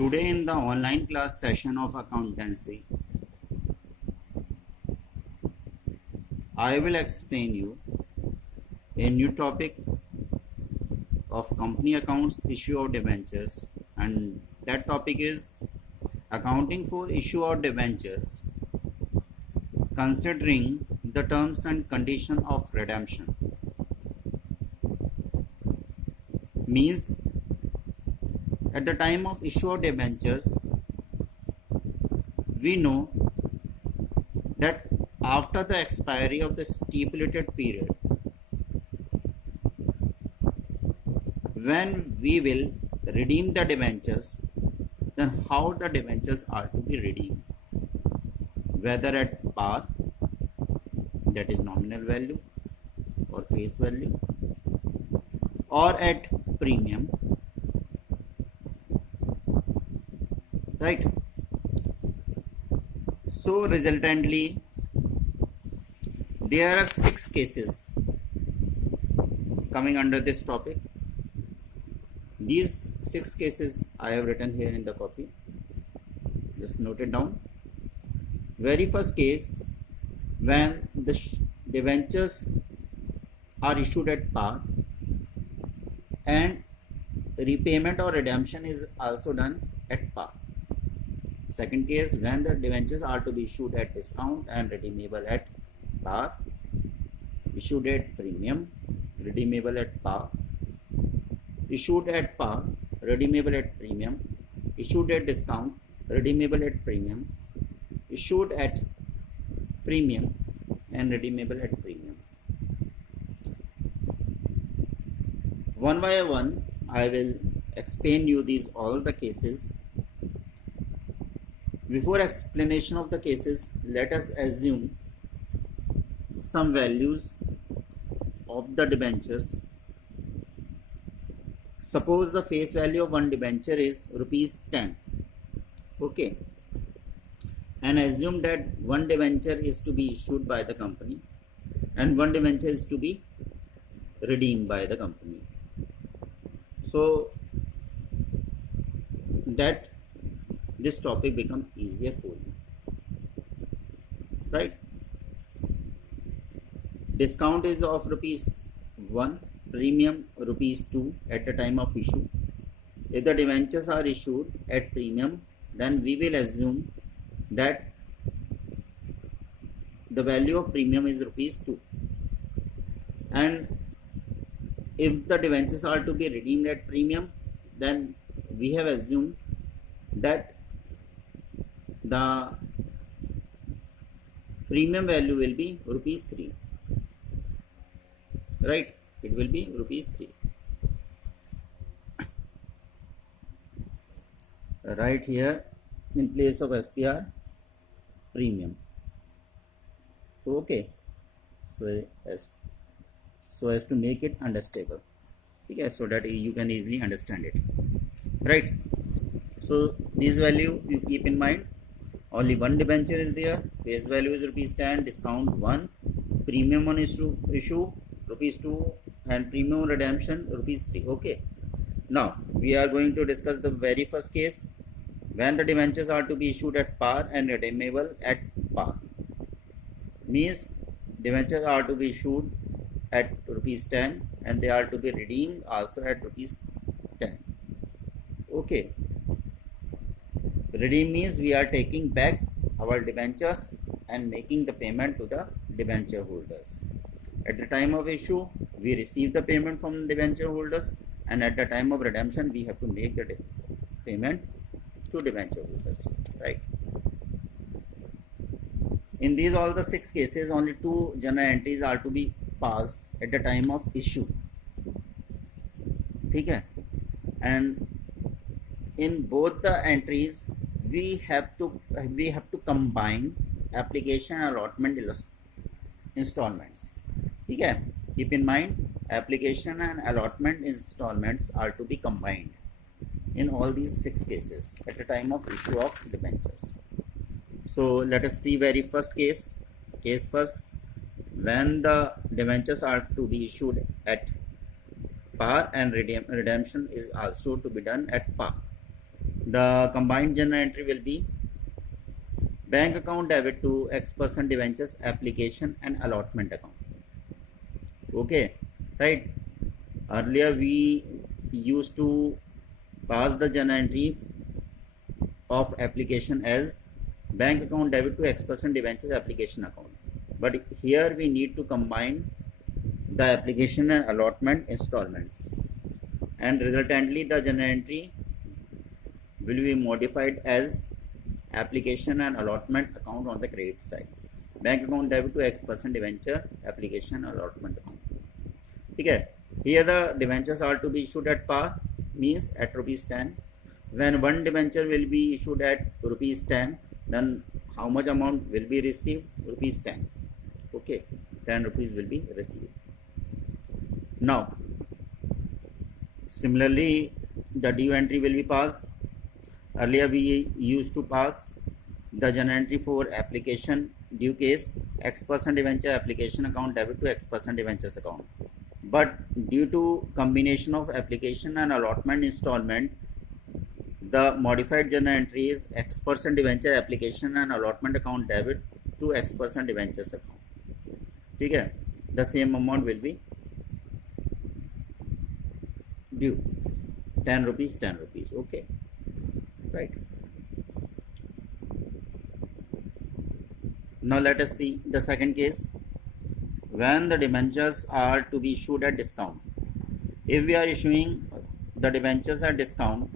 Today in the online class session of accountancy, I will explain you a new topic of company accounts issue of debentures, and that topic is accounting for issue of debentures considering the terms and condition of redemption. Means at the time of issue of debentures, we know that after the expiry of the stipulated period, when we will redeem the debentures, then how the debentures are to be redeemed, whether at par, that is nominal value or face value, or at premium, right? So resultantly, there are 6 cases coming under this topic. These 6 cases I have written here in the copy. Just note it down. Very first case, when the debentures are issued at par and repayment or redemption is also done at par. Second case, when the debentures are to be issued at discount and redeemable at par, issued at premium, redeemable at par, issued at par, redeemable at premium, issued at discount, redeemable at premium, issued at premium and redeemable at premium. One by one, I will explain you these all the cases. Before explanation of the cases, let us assume some values of the debentures. Suppose the face value of one debenture is rupees 10. Okay. And assume that one debenture is to be issued by the company and one debenture is to be redeemed by the company. So that this topic becomes easier for you, right? Discount is of rupees 1, premium rupees 2 at the time of issue. If the debentures are issued at premium, then we will assume that the value of premium is rupees 2, and if the debentures are to be redeemed at premium, then we have assumed that the premium value will be rupees 3, right? It will be rupees 3. Right here in place of SPR premium. Okay, so as to make it understandable, okay, so that you can easily understand it, right? So this value you keep in mind. Only one debenture is there. Face value is rupees 10, discount 1, premium on issue rupees 2, and premium redemption rupees 3. Okay, now we are going to discuss the very first case, when the debentures are to be issued at par and redeemable at par. Means debentures are to be issued at rupees 10 and they are to be redeemed also at rupees 10. Okay, redeem means we are taking back our debentures and making the payment to the debenture holders. At the time of issue, we receive the payment from the debenture holders, and at the time of redemption, we have to make the payment to debenture holders, right? In these all the 6 cases, only 2 journal entries are to be passed at the time of issue. Okay, and in both the entries, we have to combine application and allotment installments. Okay, keep in mind, application and allotment installments are to be combined in all these 6 cases at the time of issue of debentures. So let us see very first case. Case first, when the debentures are to be issued at par and redemption is also to be done at par. the combined journal entry will be bank account debit to X% debentures application and allotment account. Okay, right? Earlier we used to pass the journal entry of application as bank account debit to X% debentures application account, but here we need to combine the application and allotment installments, and resultantly the journal entry will be modified as application and allotment account on the credit side. Bank account debit to X% debenture application allotment account. Okay, here the debentures are to be issued at par, means at rupees 10. When one debenture will be issued at rupees 10, then how much amount will be received? Rupees 10. Okay, 10 rupees will be received. Now similarly the due entry will be passed. Earlier we used to pass the journal entry for application due case X% debenture application account debit to X% debentures account, but due to combination of application and allotment installment, the modified journal entry is X% debenture application and allotment account debit to X% debentures account. ठीक है, the same amount will be due, 10 rupees 10 rupees. Okay, right? Now let us see the second case, when the debentures are to be issued at discount. If we are issuing the debentures at discount,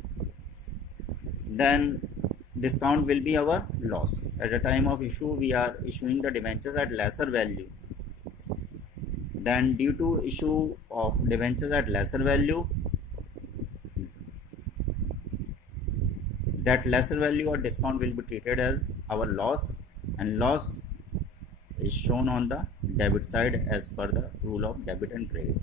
then discount will be our loss. At the time of issue we are issuing the debentures at lesser value, then due to issue of debentures at lesser value, that lesser value or discount will be treated as our loss, and loss is shown on the debit side as per the rule of debit and credit.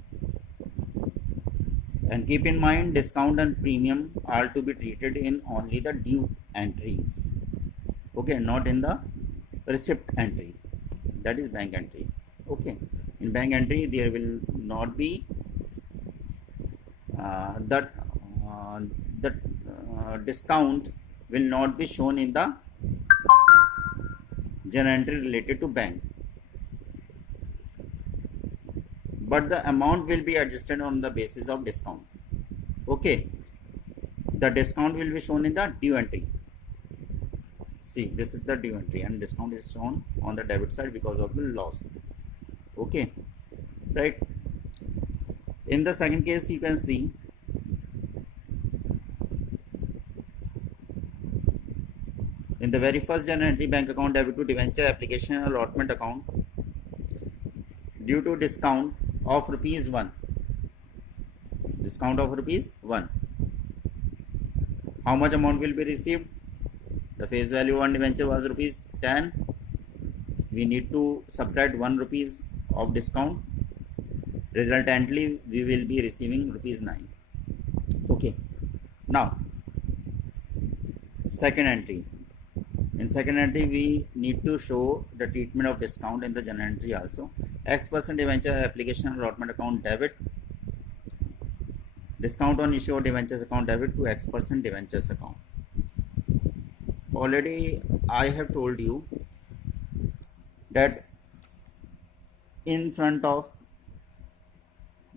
And keep in mind, discount and premium are to be treated in only the due entries. Okay, not in the receipt entry, that is bank entry. Okay, in bank entry there will not be discount will not be shown in the journal entry related to bank, but the amount will be adjusted on the basis of discount. Okay, the discount will be shown in the due entry. See, this is the due entry and discount is shown on the debit side because of the loss. Okay, right? In the second case you can see in the very first journal entry, bank account debit to debenture application and allotment account due to discount of rupees 1. Discount of rupees 1. How much amount will be received? The face value on debenture was rupees 10. We need to subtract 1 rupees of discount. Resultantly, we will be receiving rupees 9. Okay. Now, second entry. In second entry, we need to show the treatment of discount in the journal entry also. X% debenture application allotment account debit. Discount on issue of debentures account debit to X% debentures account. Already I have told you that in front of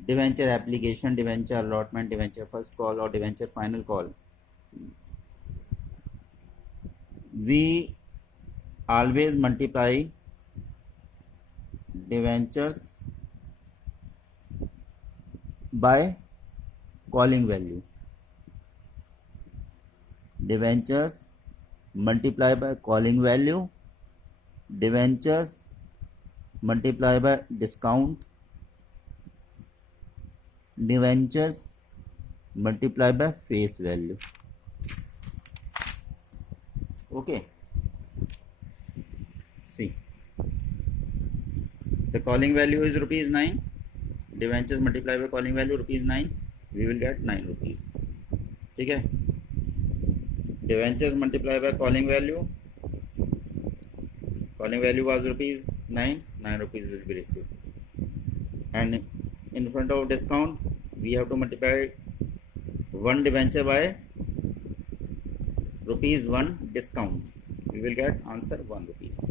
debenture application, debenture allotment, debenture first call or debenture final call, we always multiply debentures by calling value. Debentures multiply by calling value, debentures multiply by discount, debentures multiply by face value. Okay, see, the calling value is rupees 9, debentures multiply by calling value rupees 9, we will get 9 rupees. Okay, debentures multiply by calling value was rupees 9, 9 rupees will be received, and in front of discount we have to multiply one debenture by rupees 1 discount, we will get answer 1 rupees.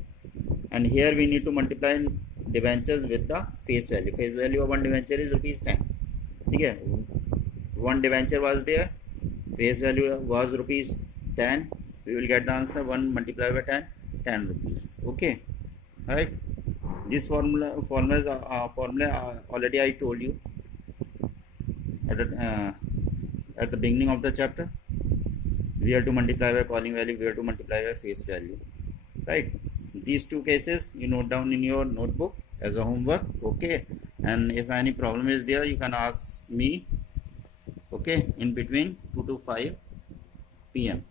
And here we need to multiply debentures with the face value. Face value of one debenture is rupees 10. Okay, one debenture was there, face value was rupees 10, we will get the answer 1 multiplied by 10, 10 rupees. Okay, right. This formula already I told you at the beginning of the chapter. We have to multiply by calling value, we have to multiply by face value, right? These two cases you note down in your notebook as a homework. Okay, and if any problem is there, you can ask me, okay, in between 2 to 5 p.m.